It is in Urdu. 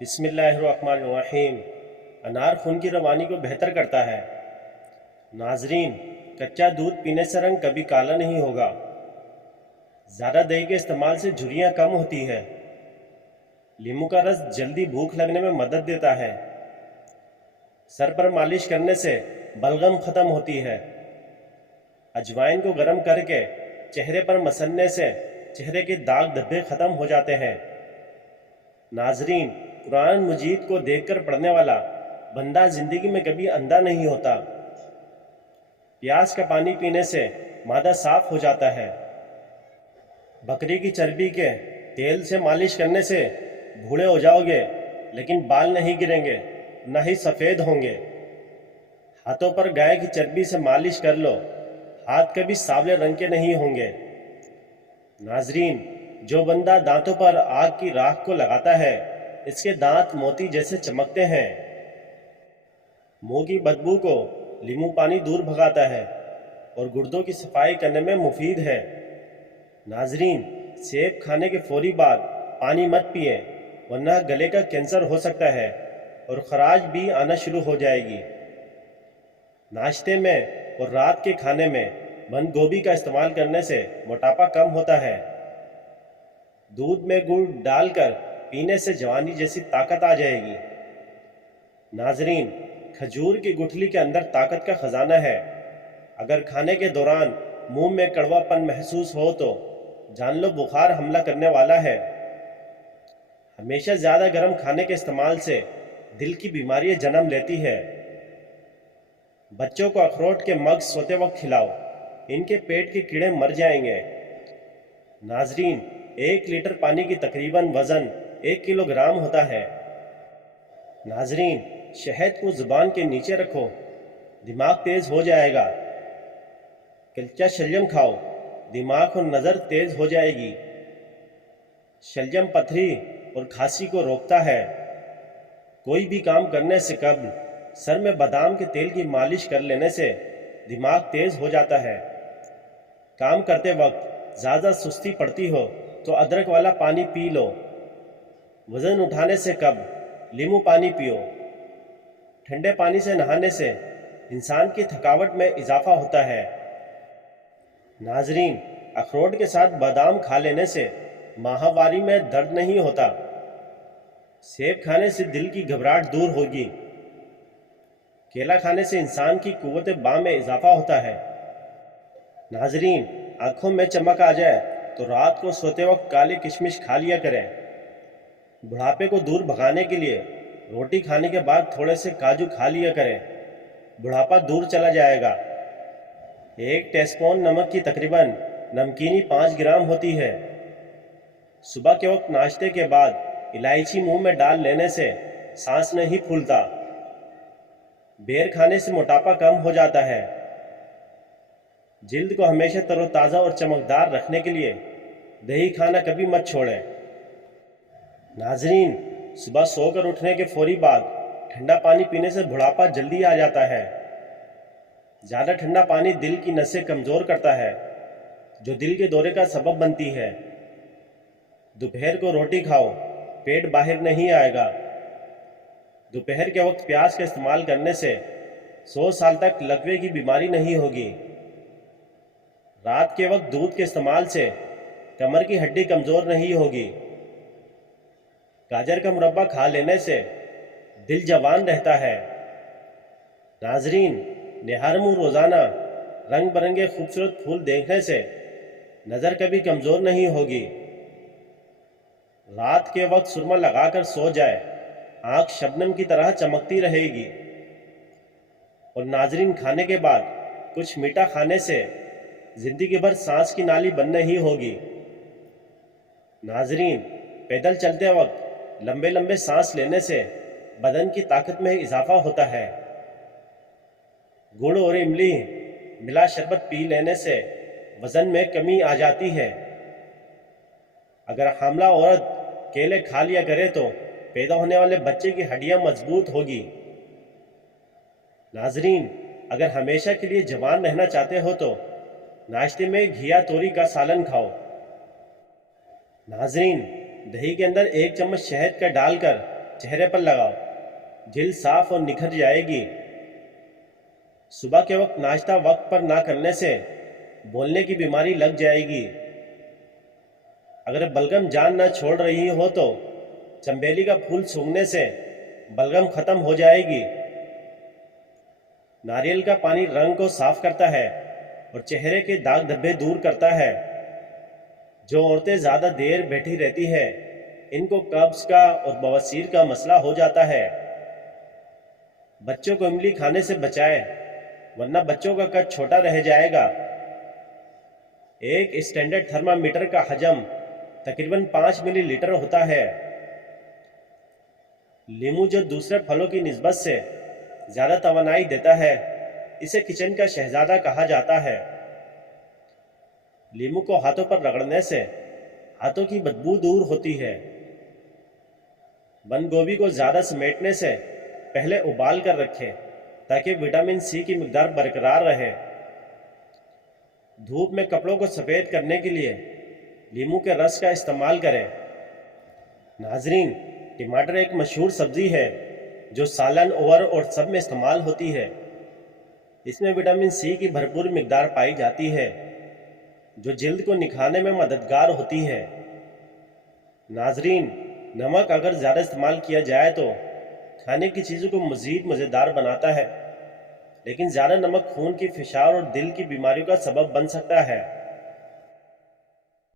بسم اللہ الرحمن الرحیم۔ انار خون کی روانی کو بہتر کرتا ہے۔ ناظرین، کچا دودھ پینے سے رنگ کبھی کالا نہیں ہوگا۔ زیادہ دہی کے استعمال سے جھریاں کم ہوتی ہے۔ لیموں کا رس جلدی بھوک لگنے میں مدد دیتا ہے۔ سر پر مالش کرنے سے بلغم ختم ہوتی ہے۔ اجوائن کو گرم کر کے چہرے پر مسلنے سے چہرے کے داغ دھبے ختم ہو جاتے ہیں۔ ناظرین، قرآن مجید کو دیکھ کر پڑھنے والا بندہ زندگی میں کبھی اندھا نہیں ہوتا۔ پیاز کا پانی پینے سے معدہ صاف ہو جاتا ہے۔ بکری کی چربی کے تیل سے مالش کرنے سے بوڑھے ہو جاؤ گے لیکن بال نہیں گریں گے، نہ ہی سفید ہوں گے۔ ہاتھوں پر گائے کی چربی سے مالش کر لو، ہاتھ کبھی سانولے رنگ کے نہیں ہوں گے۔ ناظرین، جو بندہ دانتوں پر آگ کی راکھ کو لگاتا ہے اس کے دانت موتی جیسے چمکتے ہیں۔ منہ کی بدبو کو لیموں پانی دور بھگاتا ہے اور گردوں کی صفائی کرنے میں مفید ہے۔ ناظرین، سیب کھانے کے فوری بعد پانی مت پئیں ورنہ گلے کا کینسر ہو سکتا ہے اور خراش بھی آنا شروع ہو جائے گی۔ ناشتے میں اور رات کے کھانے میں بند گوبھی کا استعمال کرنے سے موٹاپا کم ہوتا ہے۔ دودھ میں گڑ ڈال کر پینے سے جوانی جیسی طاقت آ جائے گی۔ ناظرین، کھجور کی گٹھلی کے اندر طاقت کا خزانہ ہے۔ اگر کھانے کے دوران منہ میں کڑوا پن محسوس ہو تو جان لو بخار حملہ کرنے والا ہے۔ ہمیشہ زیادہ گرم کھانے کے استعمال سے دل کی بیماریاں جنم لیتی ہے۔ بچوں کو اخروٹ کے مغز سوتے وقت کھلاؤ، ان کے پیٹ کے کیڑے مر جائیں گے۔ ناظرین، 1 لیٹر پانی کی تقریباً وزن 1 کلو گرام ہوتا ہے۔ ناظرین، شہد کو زبان کے نیچے رکھو، دماغ تیز ہو جائے گا۔ کلچا شلجم کھاؤ، دماغ اور نظر تیز ہو جائے گی۔ شلجم پتھری اور کھانسی کو روکتا ہے۔ کوئی بھی کام کرنے سے قبل سر میں بادام کے تیل کی مالش کر لینے سے دماغ تیز ہو جاتا ہے۔ کام کرتے وقت زیادہ سستی پڑتی ہو تو ادرک والا پانی پی لو۔ وزن اٹھانے سے قبل لیموں پانی پیو۔ ٹھنڈے پانی سے نہانے سے انسان کی تھکاوٹ میں اضافہ ہوتا ہے۔ ناظرین، اخروٹ کے ساتھ بادام کھا لینے سے ماہواری میں درد نہیں ہوتا۔ سیب کھانے سے دل کی گھبراہٹ دور ہوگی۔ کیلا کھانے سے انسان کی قوت باں میں اضافہ ہوتا ہے۔ ناظرین، آنکھوں میں چمک آ جائے تو رات کو سوتے وقت کالی کشمش کھا لیا کریں۔ بڑھاپے کو دور بھگانے کے لیے روٹی کھانے کے بعد تھوڑے سے کاجو کھا لیا کریں، بڑھاپا دور چلا جائے گا۔ 1 ٹی اسپون نمک کی تقریباً نمکینی 5 گرام ہوتی ہے۔ صبح کے وقت ناشتے کے بعد الائچی منہ میں ڈال لینے سے سانس نہیں پھولتا۔ بیر کھانے سے موٹاپا کم ہو جاتا ہے۔ جلد کو ہمیشہ تر و تازہ اور چمکدار رکھنے کے لیے دہی کھانا کبھی مت چھوڑیں۔ ناظرین، صبح سو کر اٹھنے کے فوری بعد ٹھنڈا پانی پینے سے بڑھاپا جلدی آ جاتا ہے۔ زیادہ ٹھنڈا پانی دل کی نسیں کمزور کرتا ہے جو دل کے دورے کا سبب بنتی ہے۔ دوپہر کو روٹی کھاؤ، پیٹ باہر نہیں آئے گا۔ دوپہر کے وقت پیاز کا استعمال کرنے سے 100 سال تک لکوے کی بیماری نہیں ہوگی۔ رات کے وقت دودھ کے استعمال سے کمر کی ہڈی کمزور نہیں ہوگی۔ گاجر کا مربع کھا لینے سے دل جوان رہتا ہے۔ ناظرین، نہار منہ روزانہ رنگ برنگے خوبصورت پھول دیکھنے سے نظر کبھی کمزور نہیں ہوگی۔ رات کے وقت سرما لگا کر سو جائے، آنکھ شبنم کی طرح چمکتی رہے گی۔ اور ناظرین، کھانے کے بعد کچھ میٹھا کھانے سے زندگی بھر سانس کی نالی بند نہیں ہوگی۔ ناظرین، پیدل چلتے وقت لمبے لمبے سانس لینے سے بدن کی طاقت میں اضافہ ہوتا ہے۔ گڑ اور املی ملا شربت پی لینے سے وزن میں کمی آ جاتی ہے۔ اگر حاملہ عورت کیلے کھا لیا کرے تو پیدا ہونے والے بچے کی ہڈیاں مضبوط ہوگی۔ ناظرین، اگر ہمیشہ کے لیے جوان رہنا چاہتے ہو تو ناشتے میں گھیا توری کا سالن کھاؤ۔ ناظرین، دہی کے اندر 1 چمچ شہد کا ڈال کر چہرے پر لگاؤ، جلد صاف اور نکھر جائے گی۔ صبح کے وقت ناشتہ وقت پر نہ کرنے سے بولنے کی بیماری لگ جائے گی۔ اگر بلغم جان نہ چھوڑ رہی ہو تو چنبیلی کا پھول سونگھنے سے بلغم ختم ہو جائے گی۔ ناریل کا پانی رنگ کو صاف کرتا ہے اور چہرے کے داغ دھبے دور کرتا ہے۔ جو عورتیں زیادہ دیر بیٹھی رہتی ہیں ان کو قبض کا اور بواسیر کا مسئلہ ہو جاتا ہے۔ بچوں کو املی کھانے سے بچائیں ورنہ بچوں کا قد چھوٹا رہ جائے گا۔ ایک اسٹینڈرڈ تھرمامیٹر کا حجم تقریباً 5 ملی لیٹر ہوتا ہے۔ لیمو جو دوسرے پھلوں کی نسبت سے زیادہ توانائی دیتا ہے اسے کچن کا شہزادہ کہا جاتا ہے۔ لیمو کو ہاتھوں پر رگڑنے سے ہاتھوں کی بدبو دور ہوتی ہے۔ بند گوبھی کو زیادہ سمیٹنے سے پہلے ابال کر رکھیں تاکہ وٹامن سی کی مقدار برقرار رہے۔ دھوپ میں کپڑوں کو سفید کرنے کے لیے لیمو کے رس کا استعمال کریں۔ ناظرین، ٹماٹر ایک مشہور سبزی ہے جو سالن، اوور اور سب میں استعمال ہوتی ہے۔ اس میں وٹامن سی کی بھرپور مقدار پائی جاتی ہے جو جلد کو نکھارنے میں مددگار ہوتی ہے۔ ناظرین، نمک اگر زیادہ استعمال کیا جائے تو کھانے کی چیزوں کو مزید مزیدار بناتا ہے، لیکن زیادہ نمک خون کی فشار اور دل کی بیماریوں کا سبب بن سکتا ہے۔